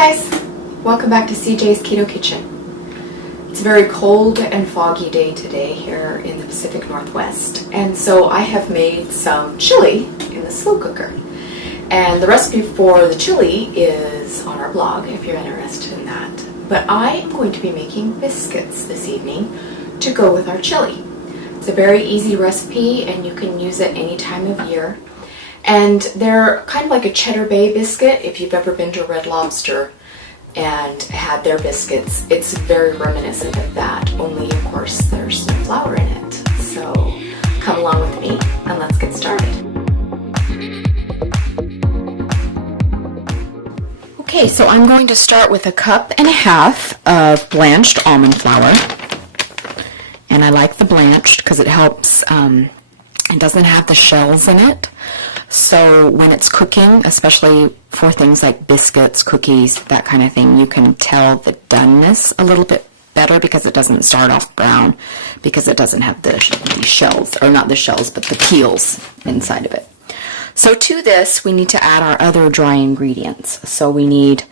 guys, welcome back to CJ's Keto Kitchen. It's a very cold and foggy day today here in the Pacific Northwest, and so I have made some chili in the slow cooker. And the recipe for the chili is on our blog if you're interested in that. But I am going to be making biscuits this evening to go with our chili. It's a very easy recipe and you can use it any time of year. And they're kind of like a Cheddar Bay biscuit. If you've ever been to Red Lobster and had their biscuits, it's very reminiscent of that, only of course there's no flour in it. So come along with me and let's get started. Okay, so I'm going to start with 1.5 cups of blanched almond flour. And I like the blanched because it helps, it doesn't have the shells in it. So when it's cooking, especially for things like biscuits, cookies, that kind of thing, you can tell the doneness a little bit better because it doesn't start off brown because it doesn't have the shells, or not the shells, but the peels inside of it. So to this, we need to add our other dry ingredients. So we need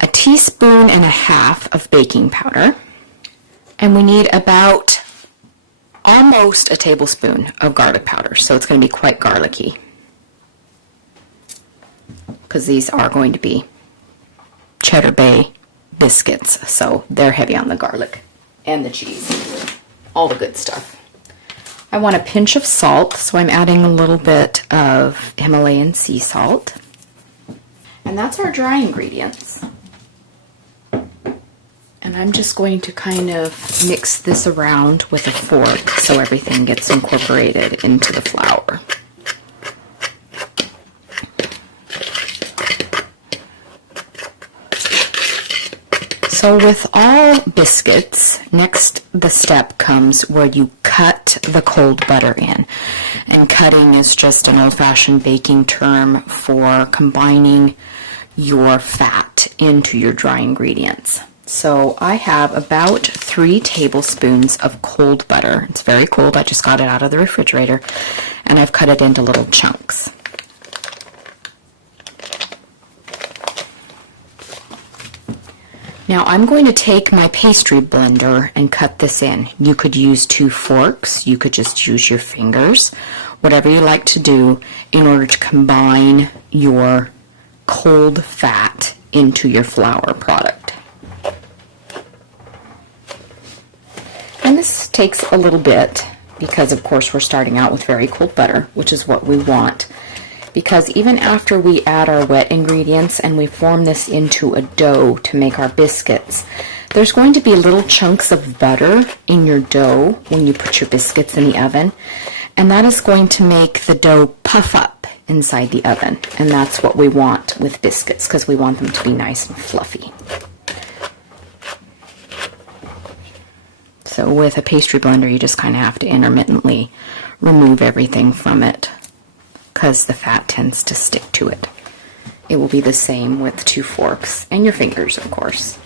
1.5 teaspoons of baking powder, and we need about almost a tablespoon of garlic powder. So it's going to be quite garlicky, because these are going to be Cheddar Bay biscuits, so they're heavy on the garlic and the cheese, all the good stuff. I want a pinch of salt, so I'm adding a little bit of Himalayan sea salt. And that's our dry ingredients. And I'm just going to kind of mix this around with a fork so everything gets incorporated into the flour. So with all biscuits, next the step comes where you cut the cold butter in. And cutting is just an old-fashioned baking term for combining your fat into your dry ingredients. So I have about 3 tablespoons of cold butter. It's very cold. I just got it out of the refrigerator, and I've cut it into little chunks. Now I'm going to take my pastry blender and cut this in. You could use 2 forks, you could just use your fingers, whatever you like to do in order to combine your cold fat into your flour product. And this takes a little bit because of course we're starting out with very cold butter, which is what we want. Because even after we add our wet ingredients and we form this into a dough to make our biscuits, there's going to be little chunks of butter in your dough when you put your biscuits in the oven, and that is going to make the dough puff up inside the oven, and that's what we want with biscuits because we want them to be nice and fluffy. So with a pastry blender, you just kind of have to intermittently remove everything from it, because the fat tends to stick to it. It will be the same with 2 forks and your fingers, of course.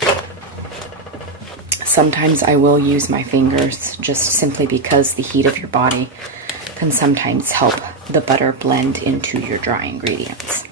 Sometimes I will use my fingers just simply because the heat of your body can sometimes help the butter blend into your dry ingredients.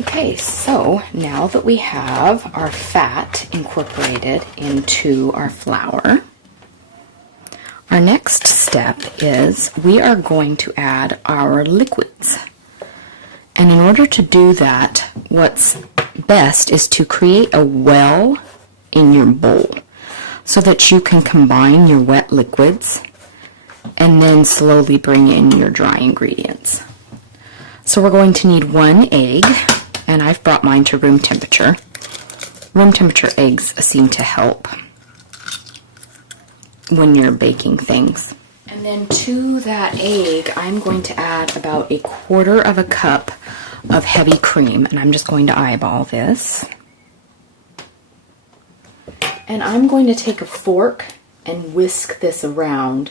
Okay, so now that we have our fat incorporated into our flour, our next step is we are going to add our liquids. And in order to do that, what's best is to create a well in your bowl so that you can combine your wet liquids and then slowly bring in your dry ingredients. So we're going to need 1 egg. And I've brought mine to room temperature. Room temperature eggs seem to help when you're baking things. And then to that egg, I'm going to add about 1/4 cup of heavy cream, and I'm just going to eyeball this. And I'm going to take a fork and whisk this around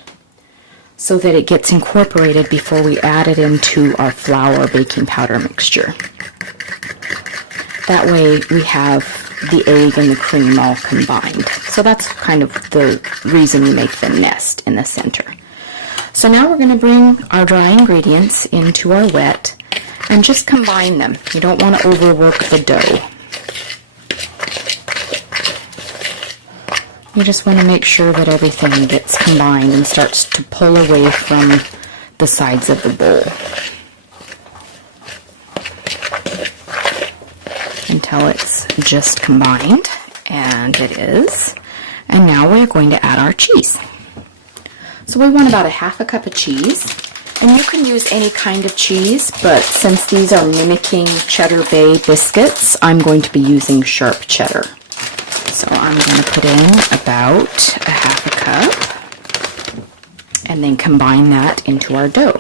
so that it gets incorporated before we add it into our flour baking powder mixture. That way we have the egg and the cream all combined. So that's kind of the reason we make the nest in the center. So now we're going to bring our dry ingredients into our wet and just combine them. You don't want to overwork the dough. You just want to make sure that everything gets combined and starts to pull away from the sides of the bowl until it's just combined, and it is. And now we're going to add our cheese. So we want about a half a cup of cheese, and you can use any kind of cheese, but since these are mimicking Cheddar Bay biscuits, I'm going to be using sharp cheddar. So I'm going to put in about a half a cup and then combine that into our dough.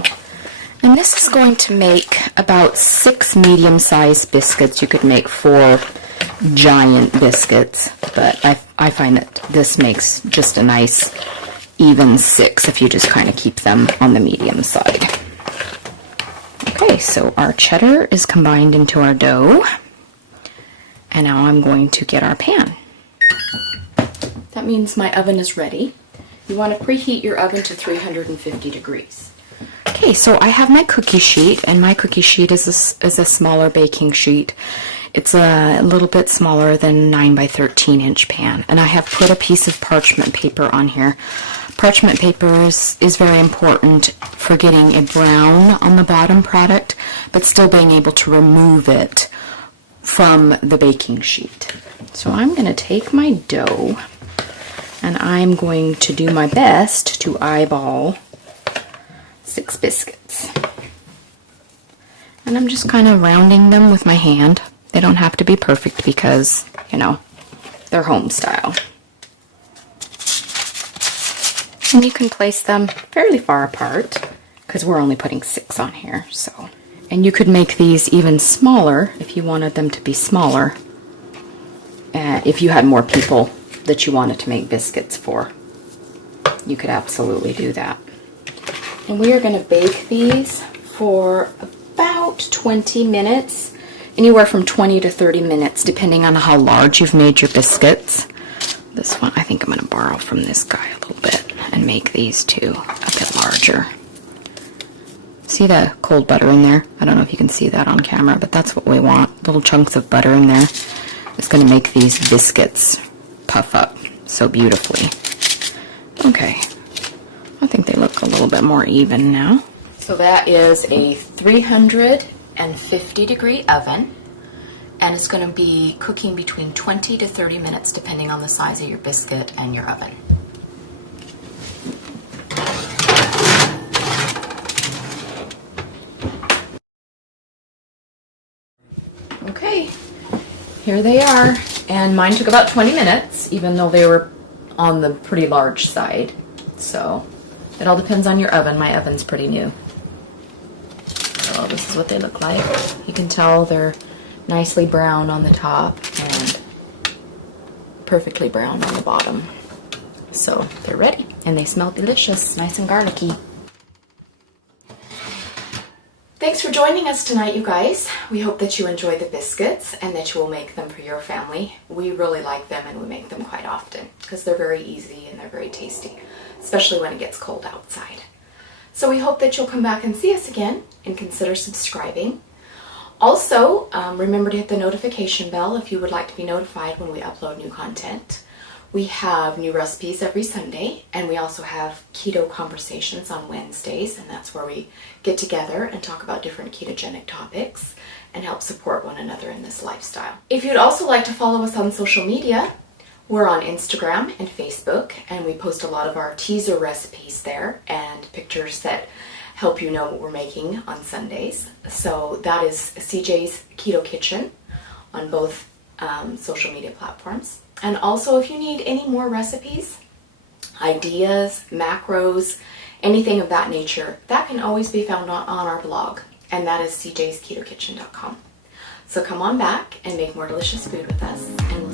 And this is going to make about 6 medium-sized biscuits. You could make 4 giant biscuits, but I find that this makes just a nice even 6 if you just kind of keep them on the medium side. Okay, so our cheddar is combined into our dough, and now I'm going to get our pan. That means my oven is ready. You want to preheat your oven to 350 degrees. Okay, so I have my cookie sheet, and my cookie sheet is a smaller baking sheet. It's a little bit smaller than 9 by 13 inch pan, and I have put a piece of parchment paper on here. Parchment paper is very important for getting a brown on the bottom product, but still being able to remove it from the baking sheet. So I'm going to take my dough, and I'm going to do my best to eyeball 6 biscuits. And I'm just kind of rounding them with my hand. They don't have to be perfect because, you know, they're home style. And you can place them fairly far apart because we're only putting 6 on here. So, and you could make these even smaller if you wanted them to be smaller. If you had more people that you wanted to make biscuits for, you could absolutely do that. And we are going to bake these for about 20 minutes, anywhere from 20 to 30 minutes, depending on how large you've made your biscuits. This one, I think I'm going to borrow from this guy a little bit and make these two a bit larger. See the cold butter in there? I don't know if you can see that on camera, but that's what we want. Little chunks of butter in there. It's going to make these biscuits puff up so beautifully. Okay, I think they look a little bit more even now. So that is a 350 degree oven, and it's going to be cooking between 20 to 30 minutes depending on the size of your biscuit and your oven. Okay, here they are, and mine took about 20 minutes, even though they were on the pretty large side. So it all depends on your oven. My oven's pretty new. So this is what they look like. You can tell they're nicely brown on the top and perfectly brown on the bottom. So they're ready, and they smell delicious, nice and garlicky. Thanks for joining us tonight, you guys. We hope that you enjoy the biscuits and that you will make them for your family. We really like them, and we make them quite often because they're very easy and they're very tasty, especially when it gets cold outside. So we hope that you'll come back and see us again and consider subscribing. Also, remember to hit the notification bell if you would like to be notified when we upload new content. We have new recipes every Sunday, and we also have keto conversations on Wednesdays, and that's where we get together and talk about different ketogenic topics and help support one another in this lifestyle. If you'd also like to follow us on social media, we're on Instagram and Facebook, and we post a lot of our teaser recipes there and pictures that help you know what we're making on Sundays. So that is CJ's Keto Kitchen on both social media platforms. And also, if you need any more recipes, ideas, macros, anything of that nature, that can always be found on our blog, and that is cjsketokitchen.com. So come on back and make more delicious food with us, and